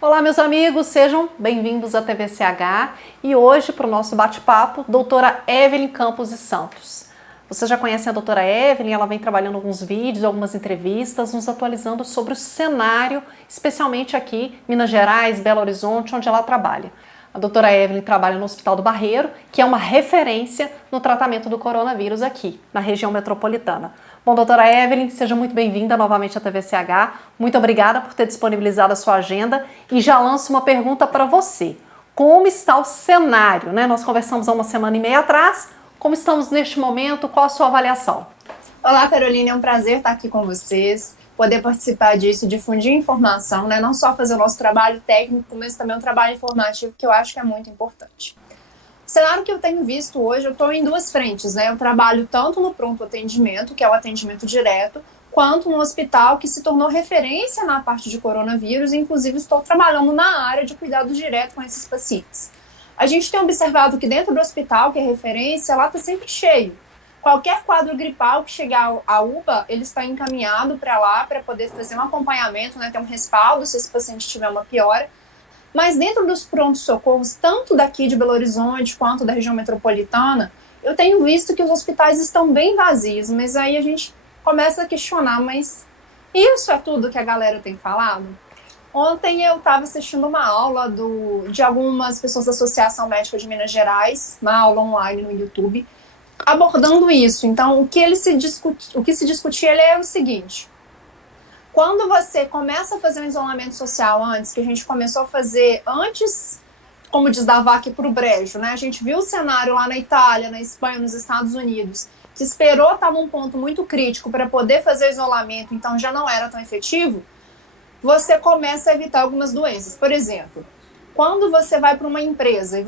Olá, meus amigos, sejam bem-vindos à TVCH e hoje para o nosso bate-papo, doutora Evelyn Campos e Santos. Vocês já conhecem a doutora Evelyn, ela vem trabalhando alguns vídeos, algumas entrevistas, nos atualizando sobre o cenário, especialmente aqui em Minas Gerais, Belo Horizonte, onde ela trabalha. A doutora Evelyn trabalha no Hospital do Barreiro, que é uma referência no tratamento do coronavírus aqui, na região metropolitana. Bom, doutora Evelyn, seja muito bem-vinda novamente à TVCH. Muito obrigada por ter disponibilizado a sua agenda e já lanço uma pergunta para você. Como está o cenário, né? Nós conversamos há uma semana e meia atrás. Como estamos neste momento? Qual a sua avaliação? Olá, Carolina, é um prazer estar aqui com vocês, poder participar disso, difundir informação, né? Não só fazer o nosso trabalho técnico, mas também um trabalho informativo, que eu acho que é muito importante. O cenário que eu tenho visto hoje, eu estou em duas frentes, né? Eu trabalho tanto no pronto atendimento, que é o atendimento direto, quanto no hospital, que se tornou referência na parte de coronavírus, e inclusive estou trabalhando na área de cuidado direto com esses pacientes. A gente tem observado que dentro do hospital, que é referência, lá está sempre cheio. Qualquer quadro gripal que chegar à UPA, ele está encaminhado para lá para poder fazer um acompanhamento, né, ter um respaldo se esse paciente tiver uma piora. Mas dentro dos prontos-socorros, tanto daqui de Belo Horizonte quanto da região metropolitana, eu tenho visto que os hospitais estão bem vazios, mas aí a gente começa a questionar, mas isso é tudo que a galera tem falado? Ontem eu estava assistindo uma aula de algumas pessoas da Associação Médica de Minas Gerais, uma aula online no YouTube, abordando isso. Então, o que se discutia é o seguinte: quando você começa a fazer um isolamento social antes, que a gente começou a fazer antes, como diz, da vaca para o brejo, né? A gente viu o cenário lá na Itália, na Espanha, nos Estados Unidos, que esperou estar num ponto muito crítico para poder fazer isolamento, então já não era tão efetivo. Você começa a evitar algumas doenças. Por exemplo, quando você vai para uma empresa,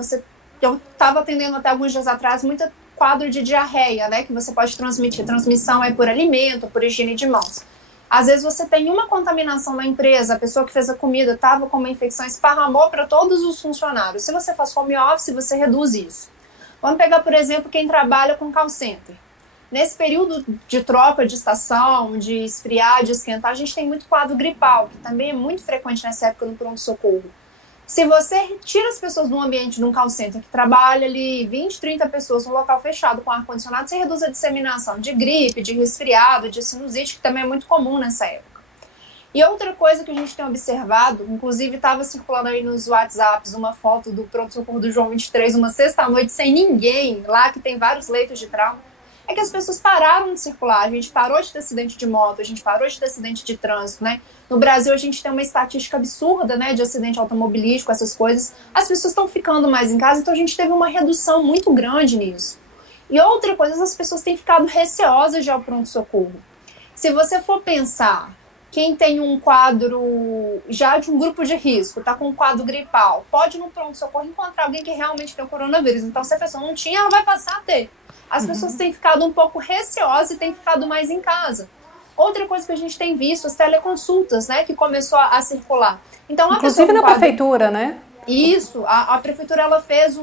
eu estava atendendo até alguns dias atrás muito quadro de diarreia, né, que você pode transmitir. Transmissão é por alimento, por higiene de mãos. Às vezes você tem uma contaminação na empresa, a pessoa que fez a comida estava com uma infecção, esparramou para todos os funcionários. Se você faz home office, você reduz isso. Vamos pegar, por exemplo, quem trabalha com call center. Nesse período de troca de estação, de esfriar, de esquentar, a gente tem muito quadro gripal, que também é muito frequente nessa época no pronto-socorro. Se você tira as pessoas do ambiente de um call center que trabalha ali 20, 30 pessoas num local fechado com ar-condicionado, você reduz a disseminação de gripe, de resfriado, de sinusite, que também é muito comum nessa época. E outra coisa que a gente tem observado, inclusive estava circulando aí nos WhatsApps uma foto do pronto-socorro do João 23, uma sexta-noite, sem ninguém, lá que tem vários leitos de trauma, é que as pessoas pararam de circular, a gente parou de ter acidente de moto, a gente parou de ter acidente de trânsito, né? No Brasil a gente tem uma estatística absurda, né, de acidente automobilístico, essas coisas. As pessoas estão ficando mais em casa, então a gente teve uma redução muito grande nisso. E outra coisa, as pessoas têm ficado receosas de ir ao pronto-socorro. Se você for pensar, quem tem um quadro já de um grupo de risco, está com um quadro gripal, pode no pronto-socorro encontrar alguém que realmente tem o coronavírus. Então se a pessoa não tinha, ela vai passar a ter. As pessoas têm ficado um pouco receosas e têm ficado mais em casa. Outra coisa que a gente tem visto, as teleconsultas, né, que começou a circular. Então, inclusive na prefeitura, né? Isso, a prefeitura ela fez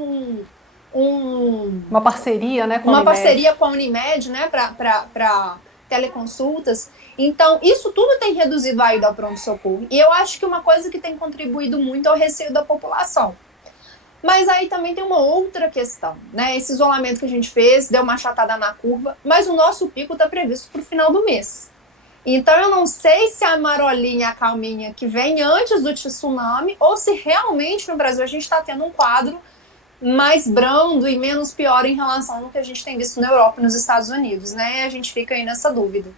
uma parceria, né, com a Unimed, né, para teleconsultas. Então, isso tudo tem reduzido a ida ao pronto-socorro. E eu acho que uma coisa que tem contribuído muito é o receio da população. Mas aí também tem uma outra questão, né? Esse isolamento que a gente fez deu uma achatada na curva, mas o nosso pico está previsto para o final do mês. Então eu não sei se a marolinha, a calminha que vem antes do tsunami, ou se realmente no Brasil a gente está tendo um quadro mais brando e menos pior em relação ao que a gente tem visto na Europa e nos Estados Unidos, né? A gente fica aí nessa dúvida.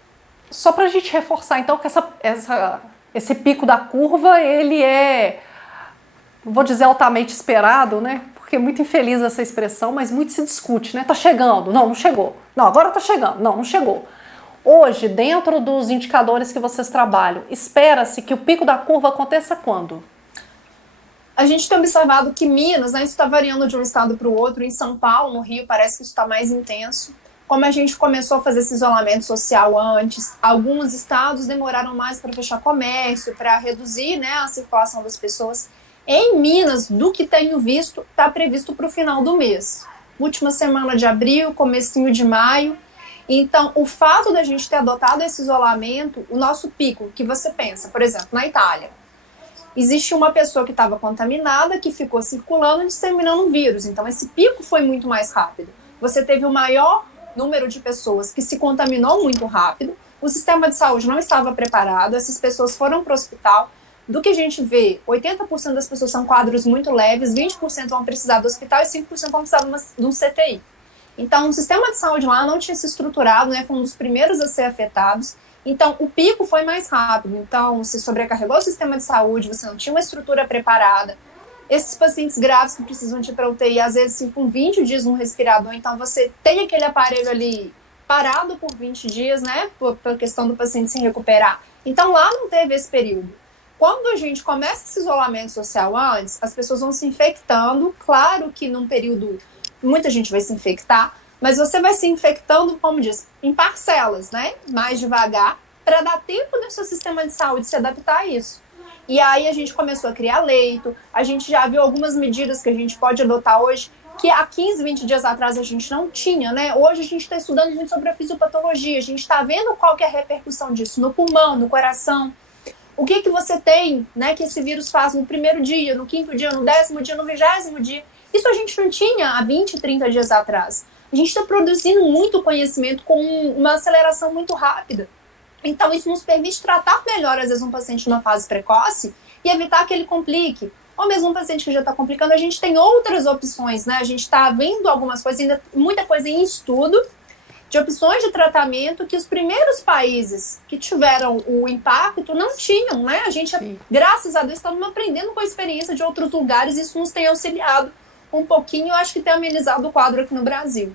Só para a gente reforçar então que esse pico da curva, ele é, vou dizer, altamente esperado, né? Porque é muito infeliz essa expressão, mas muito se discute, né? Tá chegando, não chegou. Não, agora tá chegando, não chegou. Hoje, dentro dos indicadores que vocês trabalham, espera-se que o pico da curva aconteça quando? A gente tem observado que Minas, né, isso está variando de um estado para o outro. Em São Paulo, no Rio, parece que isso está mais intenso. Como a gente começou a fazer esse isolamento social antes, alguns estados demoraram mais para fechar comércio, para reduzir, né, a circulação das pessoas. Em Minas, do que tenho visto, está previsto para o final do mês. Última semana de abril, comecinho de maio. Então, o fato da gente ter adotado esse isolamento, o nosso pico, que você pensa, por exemplo, na Itália, existe uma pessoa que estava contaminada, que ficou circulando e disseminando o vírus. Então, esse pico foi muito mais rápido. Você teve o maior número de pessoas que se contaminou muito rápido, o sistema de saúde não estava preparado, essas pessoas foram para o hospital. Do que a gente vê, 80% das pessoas são quadros muito leves, 20% vão precisar do hospital e 5% vão precisar de um CTI. Então, o sistema de saúde lá não tinha se estruturado, né, foi um dos primeiros a ser afetados. Então, o pico foi mais rápido. Então, se sobrecarregou o sistema de saúde, você não tinha uma estrutura preparada. Esses pacientes graves que precisam de ir para UTI, às vezes ficam 20 dias no respirador, então você tem aquele aparelho ali parado por 20 dias, né, por questão do paciente se recuperar. Então, lá não teve esse período. Quando a gente começa esse isolamento social antes, as pessoas vão se infectando. Claro que num período, muita gente vai se infectar, mas você vai se infectando, como diz, em parcelas, né? Mais devagar, para dar tempo do seu sistema de saúde se adaptar a isso. E aí a gente começou a criar leito, a gente já viu algumas medidas que a gente pode adotar hoje, que há 15, 20 dias atrás a gente não tinha, né? Hoje a gente está estudando muito sobre a fisiopatologia, a gente está vendo qual que é a repercussão disso no pulmão, no coração. O que que você tem, né, que esse vírus faz no primeiro dia, no quinto dia, no 10º dia, no 20º dia? Isso a gente não tinha há 20, 30 dias atrás. A gente está produzindo muito conhecimento com uma aceleração muito rápida. Então, isso nos permite tratar melhor, às vezes, um paciente numa fase precoce e evitar que ele complique. Ou mesmo um paciente que já está complicando, a gente tem outras opções, né? A gente está vendo algumas coisas, ainda muita coisa em estudo, de opções de tratamento que os primeiros países que tiveram o impacto não tinham, né? A gente, graças a Deus, estamos aprendendo com a experiência de outros lugares e isso nos tem auxiliado um pouquinho, eu acho que tem amenizado o quadro aqui no Brasil.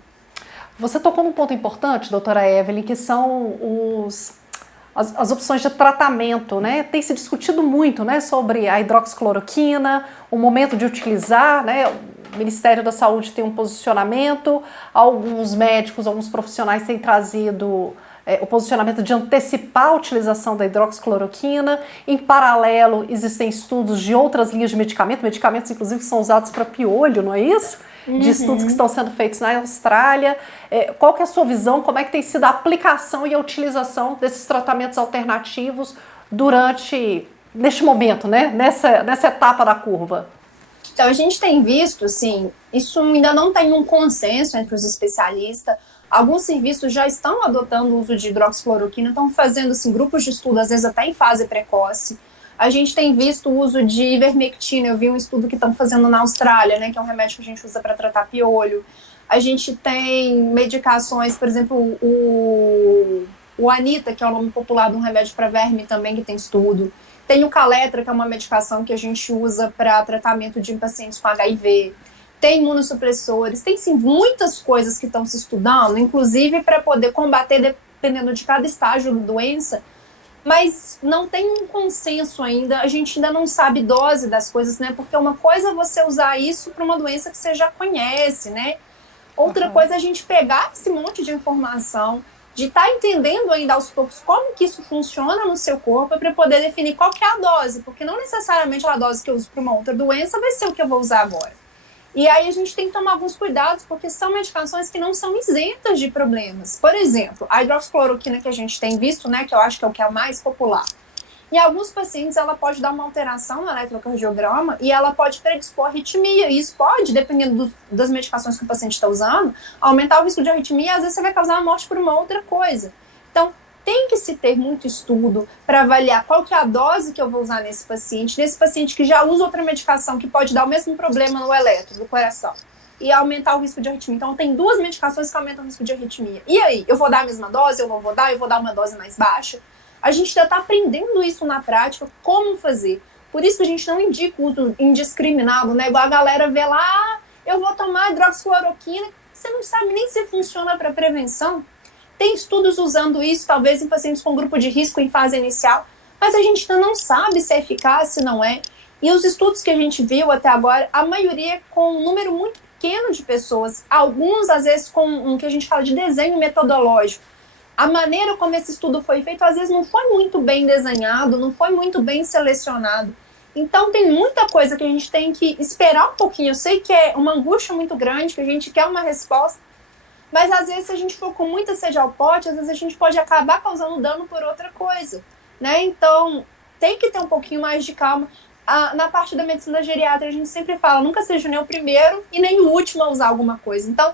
Você tocou num ponto importante, doutora Evelyn, que são as opções de tratamento, né? Tem se discutido muito, né, sobre a hidroxicloroquina, o momento de utilizar, né? O Ministério da Saúde tem um posicionamento, alguns médicos, alguns profissionais têm trazido o posicionamento de antecipar a utilização da hidroxicloroquina. Em paralelo, existem estudos de outras linhas de medicamentos inclusive que são usados para piolho, não é isso? De estudos que estão sendo feitos na Austrália. Qual que é a sua visão? Como é que tem sido a aplicação e a utilização desses tratamentos alternativos neste momento, né? Nessa etapa da curva? Então, a gente tem visto, assim, isso ainda não tem um consenso entre os especialistas. Alguns serviços já estão adotando o uso de hidroxicloroquina, estão fazendo, assim, grupos de estudo, às vezes até em fase precoce. A gente tem visto o uso de ivermectina, eu vi um estudo que estão fazendo na Austrália, né, que é um remédio que a gente usa para tratar piolho. A gente tem medicações, por exemplo, o Anita, que é o nome popular de um remédio para verme também, que tem estudo. Tem o Caletra, que é uma medicação que a gente usa para tratamento de pacientes com HIV. Tem imunossupressores, tem sim muitas coisas que estão se estudando, inclusive para poder combater, dependendo de cada estágio da doença, mas não tem um consenso ainda, a gente ainda não sabe dose das coisas, né? Porque uma coisa é você usar isso para uma doença que você já conhece, né? Outra coisa é a gente pegar esse monte de informação, de estar entendendo ainda aos poucos como que isso funciona no seu corpo para poder definir qual que é a dose, porque não necessariamente a dose que eu uso para uma outra doença vai ser o que eu vou usar agora. E aí a gente tem que tomar alguns cuidados, porque são medicações que não são isentas de problemas. Por exemplo, a hidroxicloroquina que a gente tem visto, né, que eu acho que é o que é mais popular, em alguns pacientes ela pode dar uma alteração no eletrocardiograma e ela pode predispor arritmia. E isso pode, dependendo das medicações que o paciente está usando, aumentar o risco de arritmia e às vezes você vai causar a morte por uma outra coisa. Então, tem que se ter muito estudo para avaliar qual que é a dose que eu vou usar nesse paciente que já usa outra medicação que pode dar o mesmo problema no eletro, do coração, e aumentar o risco de arritmia. Então, tem duas medicações que aumentam o risco de arritmia. E aí, eu vou dar a mesma dose, eu não vou dar, eu vou dar uma dose mais baixa? A gente ainda está aprendendo isso na prática, como fazer. Por isso que a gente não indica o uso indiscriminado, né? Igual a galera vê lá, eu vou tomar hidroxicloroquina, você não sabe nem se funciona para prevenção. Tem estudos usando isso, talvez em pacientes com grupo de risco em fase inicial, mas a gente ainda não sabe se é eficaz, se não é. E os estudos que a gente viu até agora, a maioria com um número muito pequeno de pessoas, alguns às vezes com um que a gente fala de desenho metodológico. A maneira como esse estudo foi feito, às vezes não foi muito bem desenhado, não foi muito bem selecionado. Então tem muita coisa que a gente tem que esperar um pouquinho. Eu sei que é uma angústia muito grande, que a gente quer uma resposta, mas às vezes se a gente for com muita sede ao pote, às vezes a gente pode acabar causando dano por outra coisa, né? Então tem que ter um pouquinho mais de calma. Na parte da medicina geriátrica, a gente sempre fala, nunca seja nem o primeiro e nem o último a usar alguma coisa. Então,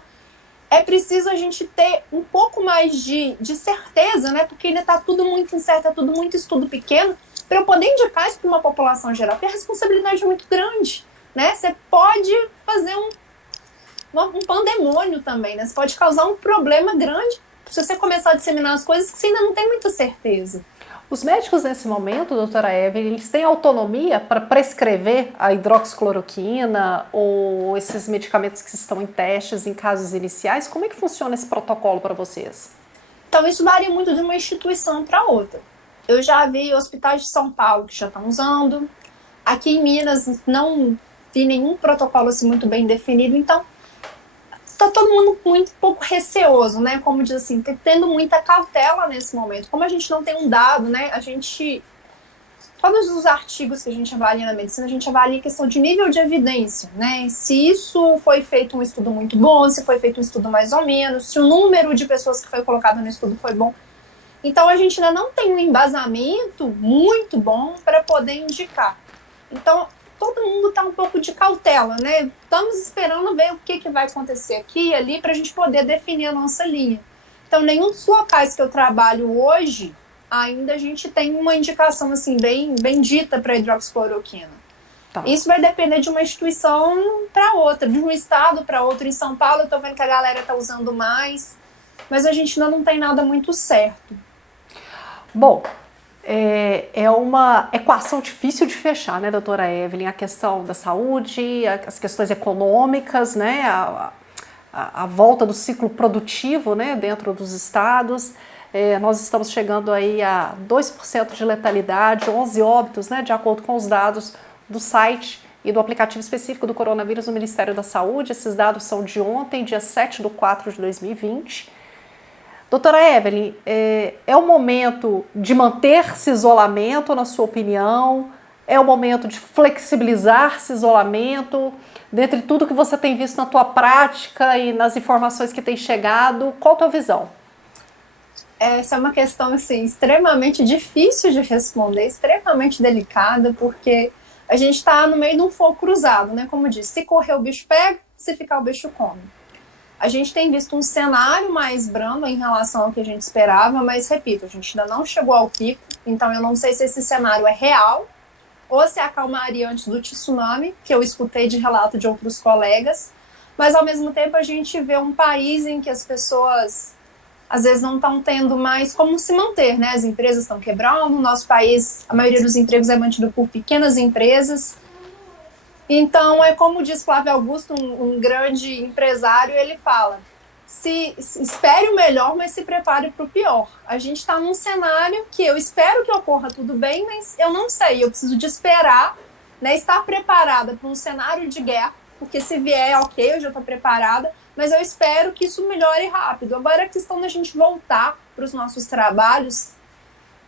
é preciso a gente ter um pouco mais de certeza, né? Porque ainda está tudo muito incerto, é tudo muito estudo pequeno, para eu poder indicar isso para uma população geral, porque a responsabilidade é muito grande, né? Você pode fazer um pandemônio também, né? Você pode causar um problema grande se você começar a disseminar as coisas que você ainda não tem muita certeza. Os médicos nesse momento, doutora Evelyn, eles têm autonomia para prescrever a hidroxicloroquina ou esses medicamentos que estão em testes em casos iniciais? Como é que funciona esse protocolo para vocês? Então, isso varia muito de uma instituição para outra. Eu já vi hospitais de São Paulo que já estão usando. Aqui em Minas não vi nenhum protocolo assim muito bem definido. Então, tá todo mundo muito pouco receoso, né? Como diz assim, tendo muita cautela nesse momento. Como a gente não tem um dado, né? Todos os artigos que a gente avalia na medicina, a gente avalia a questão de nível de evidência, né? Se isso foi feito um estudo muito bom, se foi feito um estudo mais ou menos, se o número de pessoas que foi colocado no estudo foi bom. Então, a gente ainda não tem um embasamento muito bom para poder indicar. Então, todo mundo está um pouco de cautela, né? Estamos esperando ver o que vai acontecer aqui e ali para a gente poder definir a nossa linha. Então, nenhum dos locais que eu trabalho hoje, ainda a gente tem uma indicação assim bem dita para hidroxicloroquina. Tá. Isso vai depender de uma instituição para outra, de um estado para outro. Em São Paulo, eu estou vendo que a galera está usando mais, mas a gente ainda não tem nada muito certo. Bom, é uma equação difícil de fechar, né, doutora Evelyn? A questão da saúde, as questões econômicas, né, a volta do ciclo produtivo, né, dentro dos estados. Nós estamos chegando aí a 2% de letalidade, 11 óbitos, né, de acordo com os dados do site e do aplicativo específico do coronavírus do Ministério da Saúde. Esses dados são de ontem, dia 7/4/2020. Doutora Evelyn, é o momento de manter esse isolamento, na sua opinião? É o momento de flexibilizar esse isolamento? Dentre tudo que você tem visto na tua prática e nas informações que têm chegado, qual a tua visão? Essa é uma questão assim, extremamente difícil de responder, extremamente delicada, porque a gente está no meio de um fogo cruzado, né? Como eu disse, se correr o bicho pega, se ficar o bicho come. A gente tem visto um cenário mais brando em relação ao que a gente esperava, mas, repito, a gente ainda não chegou ao pico, então eu não sei se esse cenário é real ou se acalmaria antes do tsunami, que eu escutei de relato de outros colegas, mas, ao mesmo tempo, a gente vê um país em que as pessoas, às vezes, não estão tendo mais como se manter, né? As empresas estão quebrando, no nosso país, a maioria dos empregos é mantido por pequenas empresas. Então, é como diz Flávio Augusto, um grande empresário, ele fala, se espere o melhor, mas se prepare para o pior. A gente está num cenário que eu espero que ocorra tudo bem, mas eu não sei, eu preciso de esperar, né, estar preparada para um cenário de guerra, porque se vier, ok, eu já estou preparada, mas eu espero que isso melhore rápido. Agora, a questão da gente voltar para os nossos trabalhos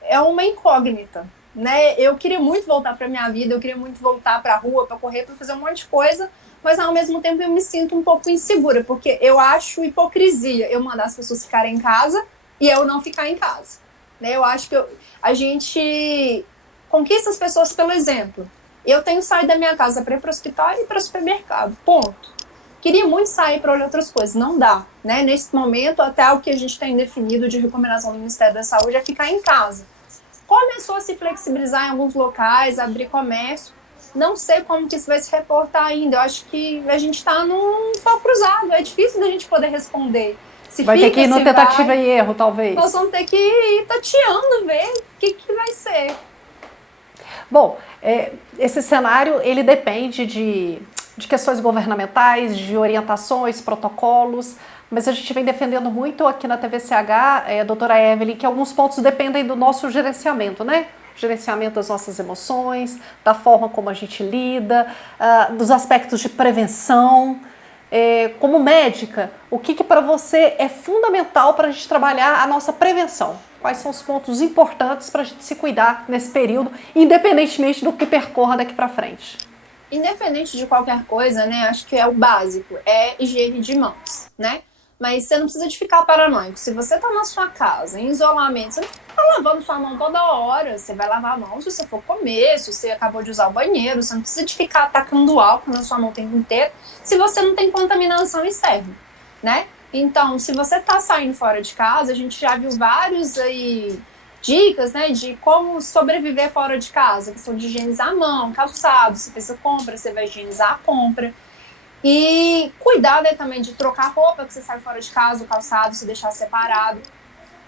é uma incógnita. Né? Eu queria muito voltar para minha vida, eu queria muito voltar para a rua, para correr, para fazer um monte de coisa, mas ao mesmo tempo eu me sinto um pouco insegura, porque eu acho hipocrisia eu mandar as pessoas ficarem em casa e eu não ficar em casa. Né? Eu acho que a gente conquista as pessoas pelo exemplo. Eu tenho saído da minha casa para ir para o hospital e para o supermercado, ponto. Queria muito sair para olhar outras coisas, não dá. Né? Nesse momento, até o que a gente tem definido de recomendação do Ministério da Saúde é ficar em casa. Começou a se flexibilizar em alguns locais, abrir comércio. Não sei como que isso vai se reportar ainda. Eu acho que a gente está num fogo cruzado. É difícil da gente poder responder. Se vai fica, ter que ir no tentativa e erro, talvez. Nós vamos ter que ir tateando, ver o que vai ser. Bom, esse cenário, ele depende de questões governamentais, de orientações, protocolos, mas a gente vem defendendo muito aqui na TVCH, doutora Evelyn, que alguns pontos dependem do nosso gerenciamento, né? Gerenciamento das nossas emoções, da forma como a gente lida, dos aspectos de prevenção. Como médica, o que para você é fundamental para a gente trabalhar a nossa prevenção? Quais são os pontos importantes para a gente se cuidar nesse período, independentemente do que percorra daqui para frente? Independente de qualquer coisa, né? Acho que é o básico, é higiene de mãos, né? Mas você não precisa de ficar paranoico. Se você tá na sua casa, em isolamento, você não precisa lavando sua mão toda hora. Você vai lavar a mão se você for comer, se você acabou de usar o banheiro. Você não precisa de ficar atacando álcool na sua mão o tempo inteiro se você não tem contaminação externa, né? Então, se você tá saindo fora de casa, a gente já viu vários aí dicas, né, de como sobreviver fora de casa, questão de higienizar a mão, calçado, se você compra, você vai higienizar a compra. E cuidar, né, também de trocar a roupa que você sai fora de casa, o calçado, se deixar separado.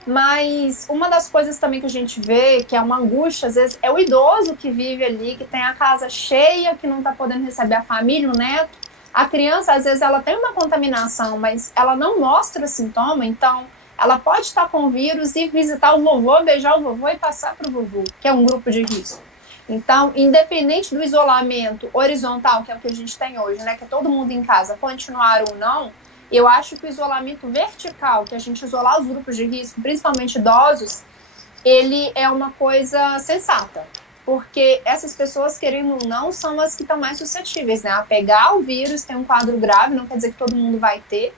Mas uma das coisas também que a gente vê, que é uma angústia, às vezes, é o idoso que vive ali, que tem a casa cheia, que não está podendo receber a família, o neto. A criança, às vezes, ela tem uma contaminação, mas ela não mostra sintoma, então ela pode estar com o vírus e visitar o vovô, beijar o vovô e passar para o vovô, que é um grupo de risco. Então, independente do isolamento horizontal, que é o que a gente tem hoje, né, que é todo mundo em casa, continuar ou não, eu acho que o isolamento vertical, que a gente isolar os grupos de risco, principalmente idosos, ele é uma coisa sensata. Porque essas pessoas, querendo ou não, são as que estão mais suscetíveis, né, a pegar o vírus, tem um quadro grave, não quer dizer que todo mundo vai ter,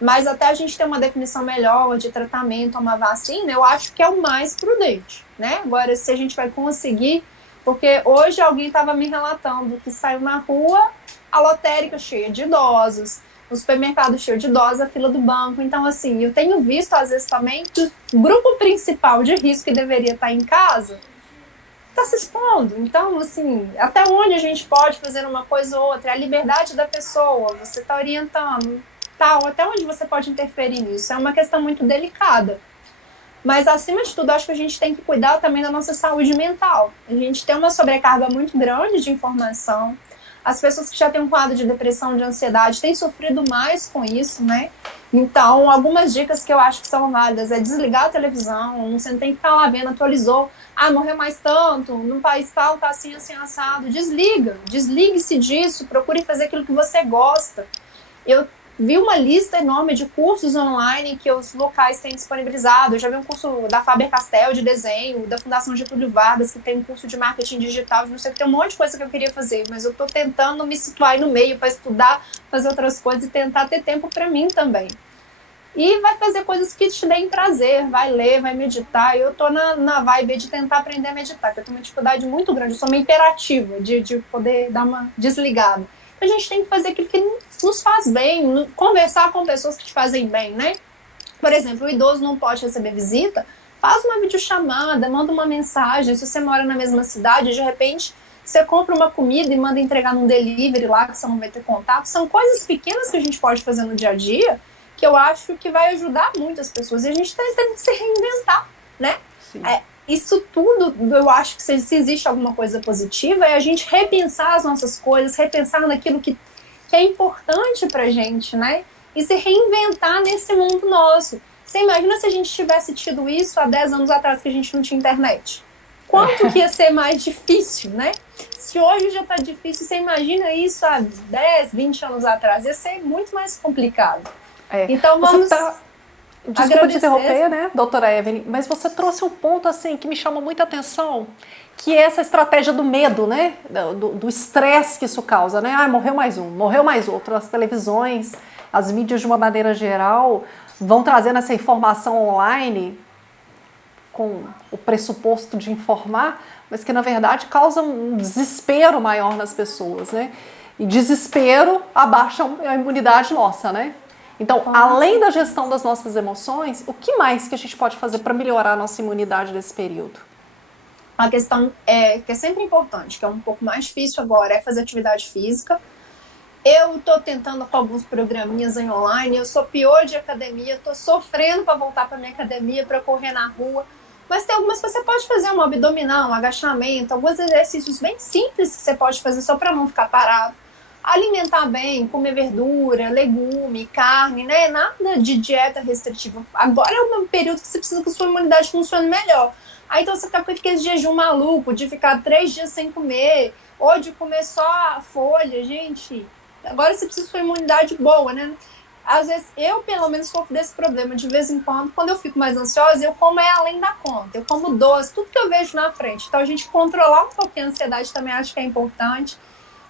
mas até a gente ter uma definição melhor de tratamento, uma vacina, eu acho que é o mais prudente, né? Agora, se a gente vai conseguir, porque hoje alguém estava me relatando que saiu na rua, a lotérica cheia de idosos, o supermercado cheio de idosos, a fila do banco. Então, assim, eu tenho visto, às vezes, também que o grupo principal de risco que deveria estar em casa está se expondo. Então, assim, até onde a gente pode fazer uma coisa ou outra? É a liberdade da pessoa, você está orientando, tal, até onde você pode interferir nisso? É uma questão muito delicada. Mas, acima de tudo, acho que a gente tem que cuidar também da nossa saúde mental. A gente tem uma sobrecarga muito grande de informação. As pessoas que já têm um quadro de depressão, de ansiedade, têm sofrido mais com isso, né? Então, algumas dicas que eu acho que são válidas é desligar a televisão, você não tem que ficar lá vendo, atualizou, morreu mais tanto, num país tal, tá assim, assim, assado. Desligue-se disso, procure fazer aquilo que você gosta. Eu vi uma lista enorme de cursos online que os locais têm disponibilizado. Eu já vi um curso da Faber-Castell de desenho, da Fundação Getúlio Vargas, que tem um curso de marketing digital, não sei o que, tem um monte de coisa que eu queria fazer, mas eu tô tentando me situar aí no meio para estudar, fazer outras coisas e tentar ter tempo para mim também. E vai fazer coisas que te deem prazer, vai ler, vai meditar. Eu tô na vibe de tentar aprender a meditar, porque eu tenho uma dificuldade muito grande, eu sou meio imperativa de poder dar uma desligada. A gente tem que fazer aquilo que nos faz bem, conversar com pessoas que te fazem bem, né? Por exemplo, o idoso não pode receber visita, faz uma videochamada, manda uma mensagem. Se você mora na mesma cidade, de repente você compra uma comida e manda entregar num delivery lá, que você não vai ter contato. São coisas pequenas que a gente pode fazer no dia a dia, que eu acho que vai ajudar muitas pessoas. E a gente tem que se reinventar, né? Sim. Isso tudo, eu acho que se existe alguma coisa positiva, é a gente repensar as nossas coisas, repensar naquilo que é importante pra gente, né? E se reinventar nesse mundo nosso. Você imagina se a gente tivesse tido isso há 10 anos atrás, que a gente não tinha internet? Quanto que ia ser mais difícil, né? Se hoje já tá difícil, você imagina isso há 10, 20 anos atrás, ia ser muito mais complicado. Então vamos... Desculpa te interromper, né, doutora Evelyn, mas você trouxe um ponto assim que me chama muita atenção, que é essa estratégia do medo, né, do estresse que isso causa, né, morreu mais um, morreu mais outro. As televisões, as mídias de uma maneira geral vão trazendo essa informação online com o pressuposto de informar, mas que na verdade causa um desespero maior nas pessoas, né, e desespero abaixa a imunidade nossa, né. Então, além da gestão das nossas emoções, o que mais que a gente pode fazer para melhorar a nossa imunidade nesse período? Uma questão que é sempre importante, que é um pouco mais difícil agora, é fazer atividade física. Eu estou tentando com alguns programinhas em online, eu sou pior de academia, estou sofrendo para voltar para minha academia, para correr na rua. Mas tem algumas que você pode fazer, um abdominal, um agachamento, alguns exercícios bem simples que você pode fazer só para não ficar parado. Alimentar bem, comer verdura, legume, carne, né? Nada de dieta restritiva. Agora é um período que você precisa que a sua imunidade funcione melhor. Aí então você fica com aquele jejum maluco de ficar 3 dias sem comer, ou de comer só a folha, gente. Agora você precisa de sua imunidade boa, né? Às vezes, eu pelo menos sofro desse problema. De vez em quando eu fico mais ansiosa, eu como além da conta. Eu como doce, tudo que eu vejo na frente. Então a gente controlar um pouquinho a ansiedade também acho que é importante.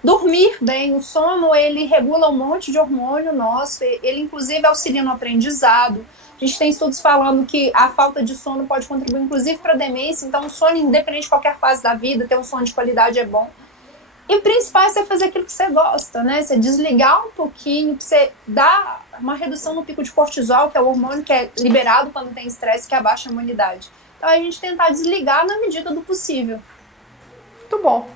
Dormir bem, o sono, ele regula um monte de hormônio nosso, ele inclusive auxilia no aprendizado. A gente tem estudos falando que a falta de sono pode contribuir inclusive para demência, então o sono, independente de qualquer fase da vida, ter um sono de qualidade é bom. E o principal é você fazer aquilo que você gosta, né? Você desligar um pouquinho, você dar uma redução no pico de cortisol, que é o hormônio que é liberado quando tem estresse, que abaixa a imunidade. Então a gente tentar desligar na medida do possível. Muito bom.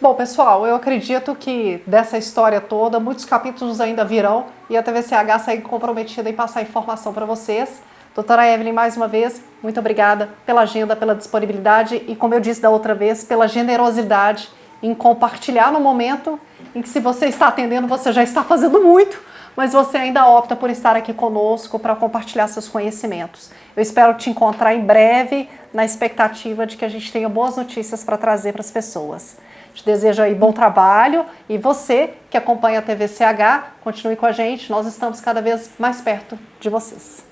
Bom, pessoal, eu acredito que dessa história toda, muitos capítulos ainda virão e a TVCH segue comprometida em passar informação para vocês. Doutora Evelyn, mais uma vez, muito obrigada pela agenda, pela disponibilidade e, como eu disse da outra vez, pela generosidade em compartilhar no momento em que, se você está atendendo, você já está fazendo muito, mas você ainda opta por estar aqui conosco para compartilhar seus conhecimentos. Eu espero te encontrar em breve, na expectativa de que a gente tenha boas notícias para trazer para as pessoas. Te desejo aí bom trabalho e você que acompanha a TVCH, continue com a gente, nós estamos cada vez mais perto de vocês.